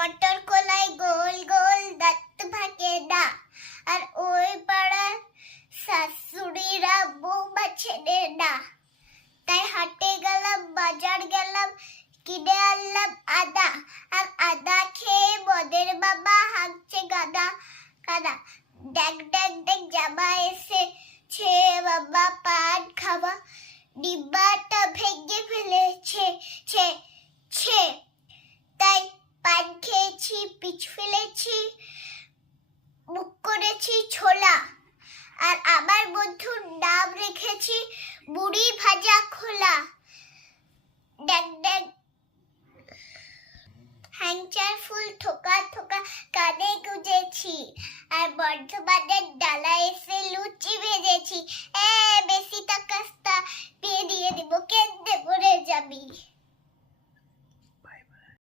মটর কলাই গোল গোল দাঁত ভাগে না, আর ওই পাড়ার শাশুড়িরা বৌমা ছেড়ে না। তাই হাটে গেলাম, বাজার গেলাম, কিনে আনলাম আদা, আর আদা খেয়ে মদের বাবা হাঁকছে গাদা গাদা। ড্যাক ড্যাক ড্যাক জামা এসেছে বাবা পান খাওয়া, ডিব্বাটা ভেঙে ফেলেছে ছে ছে। তাই পান খেয়েছি, পিচ ফেলেছি, মুখ করেছি ছোলা, আর আমার বন্ধুর নাম রেখেছি বুড়ি ভাজা খোলা। ড্যাক ড্যাক হ্যাংচার ফুল থোকা থোকা কানে গুজেছি, আর বর্ধমানের ডালা এসে লুচি ভেজেছি। বেশি টাকা দিয়ে দিব, কেন্দ্রে পড়ে যাবি।